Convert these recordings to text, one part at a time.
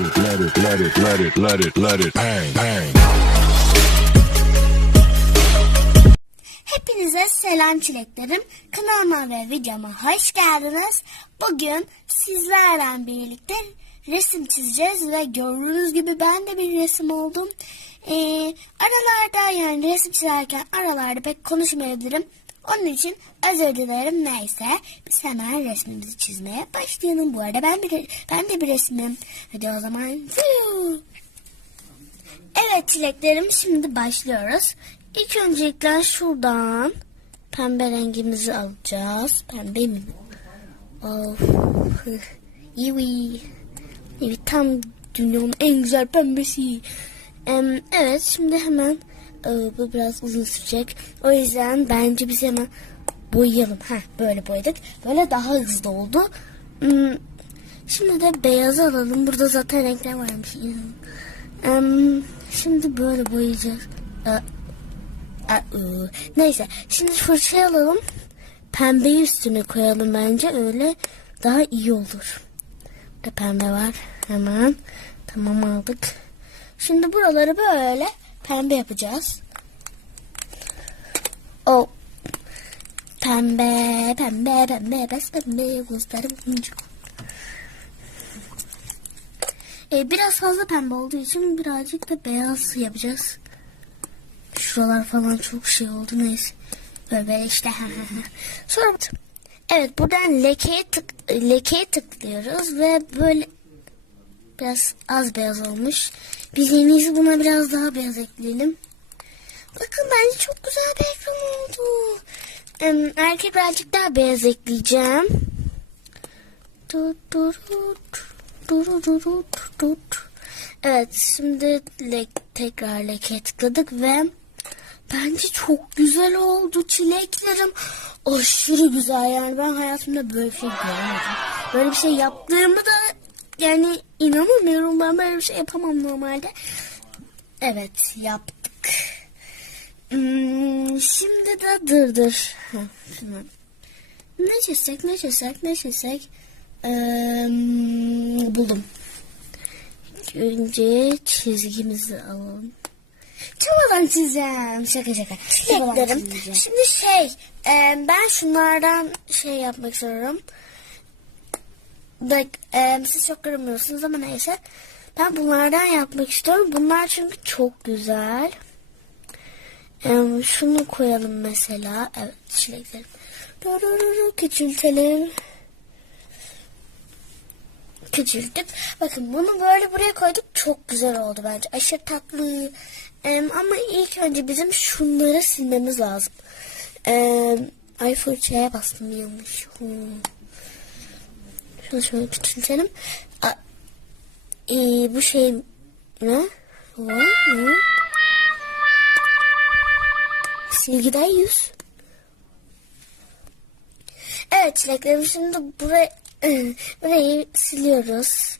it, let it, let it, let it, let it, let it bang, bang. Hepinize selam çileklerim. Kanalıma ve videoma hoş geldiniz. Bugün sizlerle birlikte resim çizeceğiz ve gördüğünüz gibi ben de bir resim oldum. Ee, aralarda yani resim çizerken aralarda pek konuşmayabilirim. Onun için özür dilerim neyse. Biz hemen resmimizi çizmeye başlayalım. Bu arada ben bir ben de bir resmim. Hadi o zaman. Evet çileklerim şimdi başlıyoruz. İlk öncelikle şuradan pembe rengimizi alacağız. Pembe mi? Of. İyi. Evet tam dünyanın en güzel pembesi. Em, evet şimdi hemen e, bu biraz uzun sürecek. O yüzden bence biz hemen boyayalım. Heh, böyle boyadık. Böyle daha hızlı oldu. Hmm, Şimdi de beyazı alalım. Burada zaten renkler varmış. Em, şimdi böyle boyayacağız. Aa, aa, ıı. Neyse. Şimdi fırçayı alalım. Pembeyi üstüne koyalım bence. Öyle daha iyi olur. Burada pembe var. Hemen. Tamam aldık. Şimdi buraları böyle pembe yapacağız. O pembe pembe pembe bes pembe gözlerim boncuk. Ee, biraz fazla pembe olduğu için birazcık da beyaz yapacağız. Şuralar falan çok şey oldu neyse. Böyle, böyle işte. Sonra evet buradan lekeye tık lekeye tıklıyoruz ve böyle biraz az beyaz olmuş. Biz en iyisi buna biraz daha beyaz ekleyelim. Bakın bence çok güzel bir ekran oldu. Erkek birazcık daha beyaz ekleyeceğim. Evet şimdi tekrar leke tıkladık ve bence çok güzel oldu çileklerim. Aşırı güzel yani ben hayatımda böyle bir şey görmedim. Böyle bir şey yaptığımı da inanamıyorum ben böyle bir şey yapamam normalde. Evet yaptık. Hmm, şimdi de dırdır. Heh, şunu. Ne çizsek ne çizsek ne çizsek. Ee, buldum. Önce çizgimizi alalım. Çabadan çizeceğim. Şaka şaka. Çileklerim. Şimdi şey e, ben şunlardan şey yapmak istiyorum. Like, e, siz çok görmüyorsunuz ama neyse. Ben bunlardan yapmak istiyorum. Bunlar çünkü çok güzel. E, şunu koyalım mesela. Evet çileklerim. Küçültelim küçültüp bakın bunu böyle buraya koyduk çok güzel oldu bence aşırı tatlı Ee, ama ilk önce bizim şunları silmemiz lazım ee, ay fırçaya bastım yanlış hmm. Şunu şöyle küçültelim ee, bu şey ne o, ne? silgiden yüz Evet çileklerim şimdi buraya burayı siliyoruz.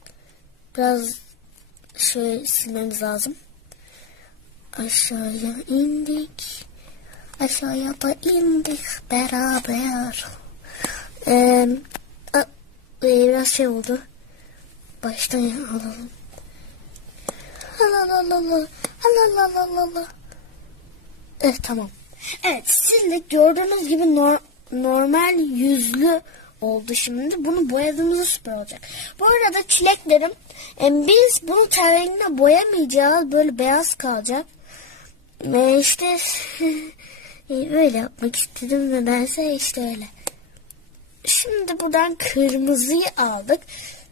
Biraz şöyle silmemiz lazım. Aşağıya indik. Aşağıya da indik beraber. Ee, a, e, biraz şey oldu. Baştan alalım. Halalalala. Halalalala. Evet tamam. Evet sildik. Gördüğünüz gibi nor normal yüzlü oldu şimdi. Bunu boyadığımızda süper olacak. Bu arada çileklerim biz bunu ten boyamayacağız. Böyle beyaz kalacak. Ve işte böyle yapmak istedim ve bense işte öyle. Şimdi buradan kırmızıyı aldık.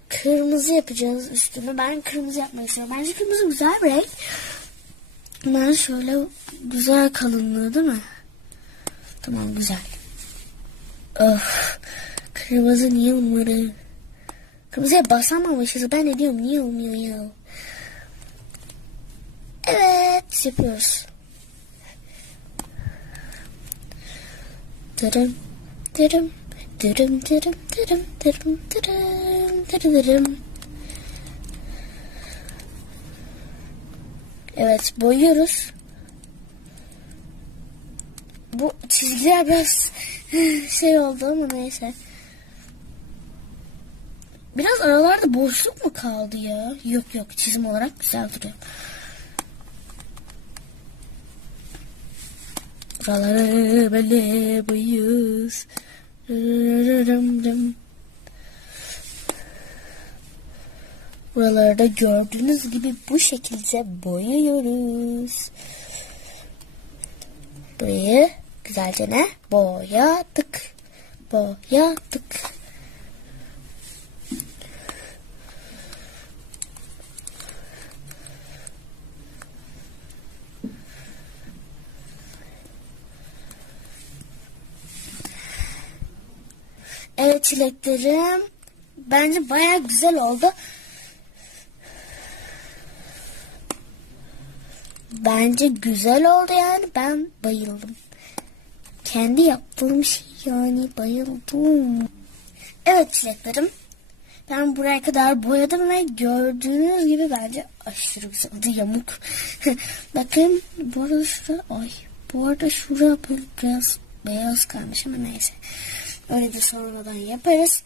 Kırmızı yapacağız üstüne. Ben kırmızı yapmak istiyorum. Bence kırmızı güzel bir renk. Ben şöyle güzel kalınlığı değil mi? Tamam güzel. Of. Kırmızı niye olmadı? Kırmızıya basamamışız. Ben de diyorum niye olmuyor ya? Evet yapıyoruz. Dırım dırım dırım dırım dırım dırım dırım dırım dırım. Evet boyuyoruz. Bu çizgiler biraz şey oldu ama neyse. Biraz aralarda boşluk mu kaldı ya? Yok yok çizim olarak güzel duruyor. Buraları böyle boyuyoruz. Rırırırım rım. Buraları da gördüğünüz gibi bu şekilde boyuyoruz. Burayı güzelce ne? Boyadık. Boyadık. Evet çileklerim. Bence baya güzel oldu. Bence güzel oldu yani. Ben bayıldım. Kendi yaptığım şey yani bayıldım. Evet çileklerim. Ben buraya kadar boyadım ve gördüğünüz gibi bence aşırı güzel oldu yamuk. Bakın bu arada şura ay bu arada şura biraz beyaz kalmış ama neyse. Öyle de sonradan yaparız.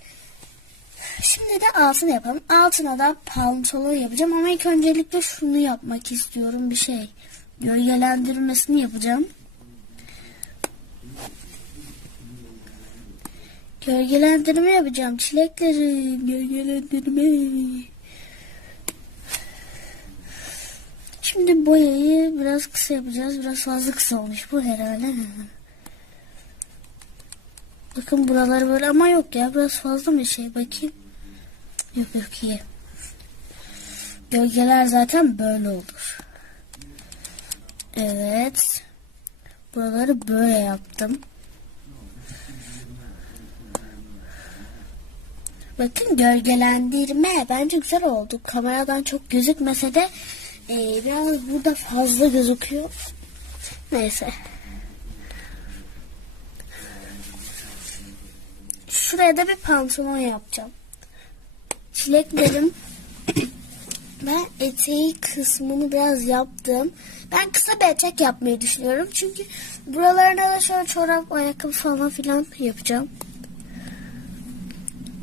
Şimdi de altını yapalım. Altına da pantolon yapacağım ama ilk öncelikle şunu yapmak istiyorum bir şey. Gölgelendirmesini yapacağım. Gölgelendirme yapacağım. Çilekleri gölgelendirme. Şimdi boyayı biraz kısa yapacağız. Biraz fazla kısa olmuş bu herhalde. Bakın buralar böyle ama yok ya biraz fazla mı şey bakayım. Yok yok iyi. Gölgeler zaten böyle olur. Evet. Buraları böyle yaptım. Bakın gölgelendirme bence güzel oldu. Kameradan çok gözükmese de e, biraz burada fazla gözüküyor. Neyse. Şuraya da bir pantolon yapacağım. Çileklerim ben eteği kısmını biraz yaptım. Ben kısa bir etek yapmayı düşünüyorum. Çünkü buralarına da şöyle çorap, ayakkabı falan filan yapacağım.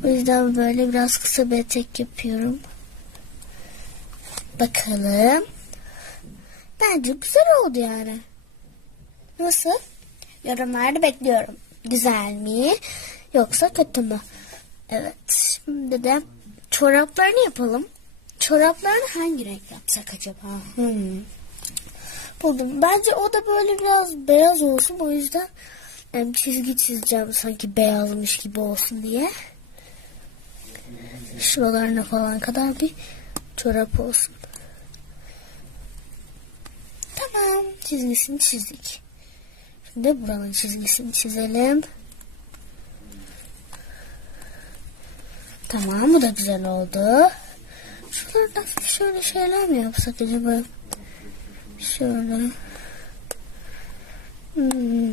O yüzden böyle biraz kısa bir etek yapıyorum. Bakalım. Bence güzel oldu yani. Nasıl? Yorumlarda bekliyorum. Güzel mi? Yoksa kötü mü? Evet. Şimdi de çoraplarını yapalım. Çoraplarını hangi renk yapsak acaba? Hmm. Buldum. Bence o da böyle biraz beyaz olsun. O yüzden em, çizgi çizeceğim sanki beyazmış gibi olsun diye. Şuralarına falan kadar bir çorap olsun. Tamam. Çizgisini çizdik. Şimdi buranın çizgisini çizelim. Tamam bu da güzel oldu. Şuralarda şöyle şeyler mi yapsak acaba? Şöyle. Hmm.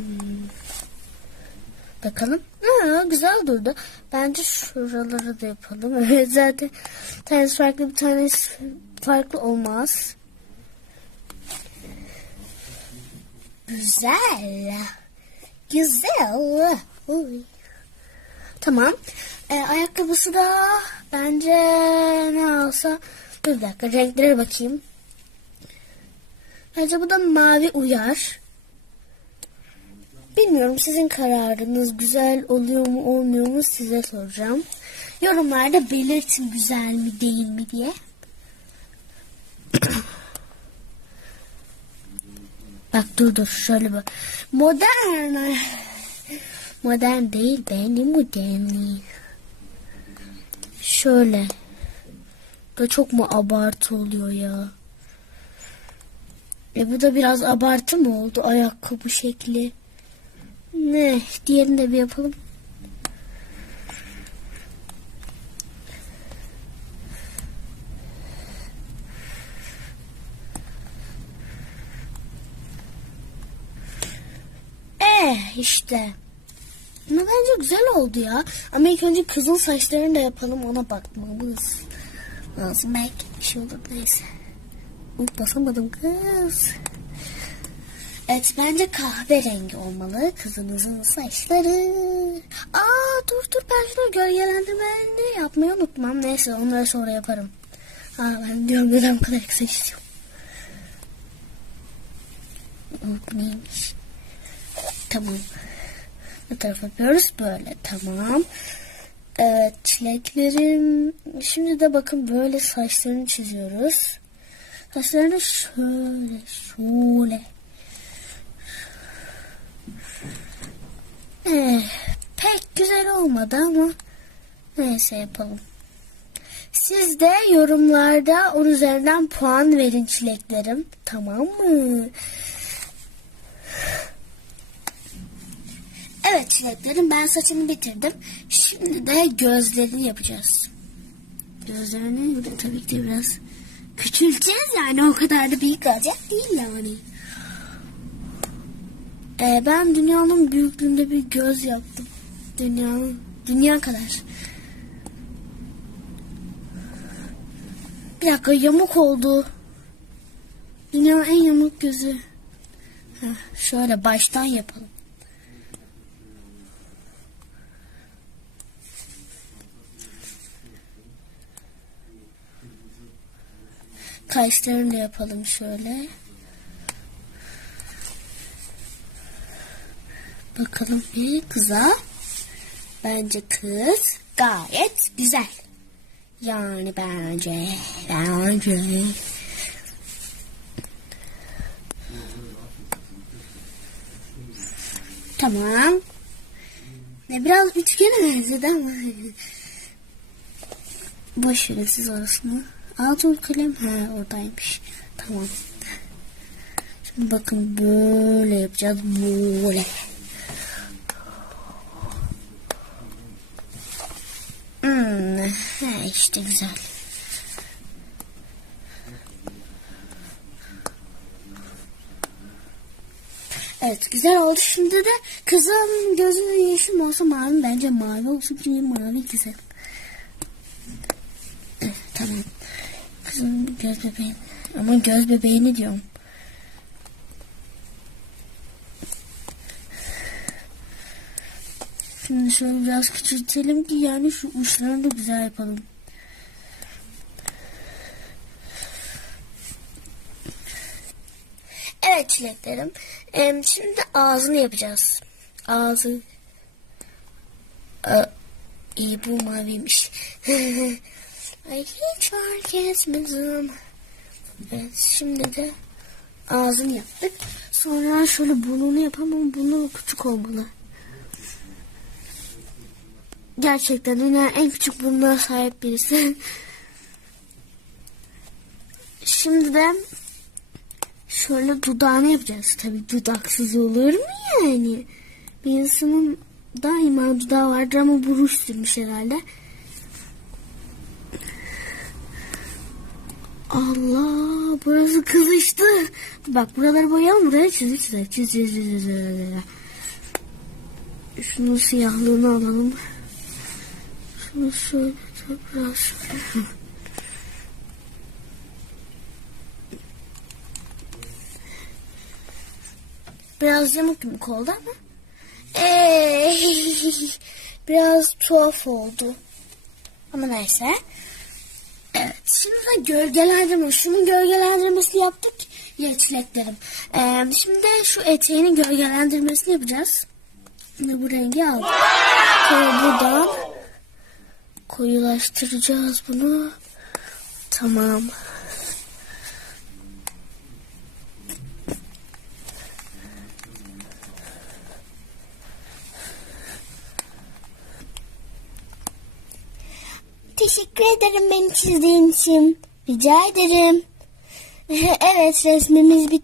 Bakalım. Ha, güzel durdu. Bence şuraları da yapalım. Evet zaten tanesi farklı bir tanesi farklı olmaz. Güzel. Güzel. Uy. Tamam. Ee, ayakkabısı da bence ne alsa dur bir dakika renklere bakayım. Bence bu da mavi uyar. Bilmiyorum sizin kararınız güzel oluyor mu olmuyor mu size soracağım. Yorumlarda belirtin güzel mi değil mi diye. Bak dur dur şöyle bak. Modern. Modern değil benim moderni. Şöyle. Da çok mu abartı oluyor ya? E bu da biraz abartı mı oldu ayakkabı şekli? Ne? Diğerini de bir yapalım. Eh işte. Ama bence güzel oldu ya. Ama ilk önce kızın saçlarını da yapalım ona bakmamız lazım. Belki bir şey olur neyse. Basamadım kız. Evet bence kahverengi olmalı kızınızın saçları. Aa dur dur ben şunu gölgelendirmeni yapmayı unutmam. Neyse onları sonra yaparım. Aa ben diyorum neden bu kadar kısa çiziyorum. Aa, Bu neymiş? Tamam. Ne tarafa yapıyoruz? Böyle tamam. Evet çileklerim. Şimdi de bakın böyle saçlarını çiziyoruz. Saçlarını şöyle şöyle. Eh, pek güzel olmadı ama neyse yapalım. Siz de yorumlarda on üzerinden puan verin çileklerim. Tamam mı? Evet çileklerim ben saçımı bitirdim. Şimdi de gözlerini yapacağız. Gözlerini tabii ki biraz küçülteceğiz yani o kadar da büyük olacak değil yani. Ee, ben dünyanın büyüklüğünde bir göz yaptım. Dünyanın, dünya kadar. Bir dakika yamuk oldu. Dünyanın en yamuk gözü. Heh, şöyle baştan yapalım. Kaşlarını da yapalım şöyle. Bakalım bir kıza. Bence kız gayet güzel. Yani bence, bence. Tamam. Ne biraz üçgene benzedi ama. Boş verin siz orasını. Altın kalem ha oradaymış. Tamam. Şimdi bakın böyle yapacağız böyle. Hmm, ha işte güzel. Evet güzel oldu. Şimdi de kızın gözü yeşil mi olsa mavi bence mavi olsun çünkü mavi güzel. Evet, tamam. Kızın göz bebeği. Ama göz bebeğini diyorum. Şimdi şöyle biraz küçültelim ki yani şu uçlarını da güzel yapalım. Evet çileklerim. Şimdi ağzını yapacağız. Ağzı. Aa, iyi bu maviymiş. Hiç fark etmedim. Evet şimdi de ağzını yaptık. Sonra şöyle burnunu yapalım ama burnu küçük olmalı. Gerçekten dünyanın en küçük burnuna sahip birisi. Şimdi de şöyle dudağını yapacağız. Tabii dudaksız olur mu yani? Bir insanın daima dudağı vardır ama bu ruj sürmüş herhalde. Allah burası kızıştı. Bak buraları boyayalım buraya çizik çizik çizik çizik çizik çizik. Şunun siyahlığını alalım. Şunu şöyle biraz şöyle. Biraz yamuk yumuk oldu ama. Ee, biraz tuhaf oldu. Ama neyse. Evet şimdi de gölgelendirme. Şunun gölgelendirmesini yaptık ya. Ee, şimdi de şu eteğinin gölgelendirmesini yapacağız. Şimdi bu rengi aldık. Sonra buradan koyulaştıracağız bunu. Tamam. Teşekkür ederim beni çizdiğin için. Rica ederim. evet resmimiz bitti.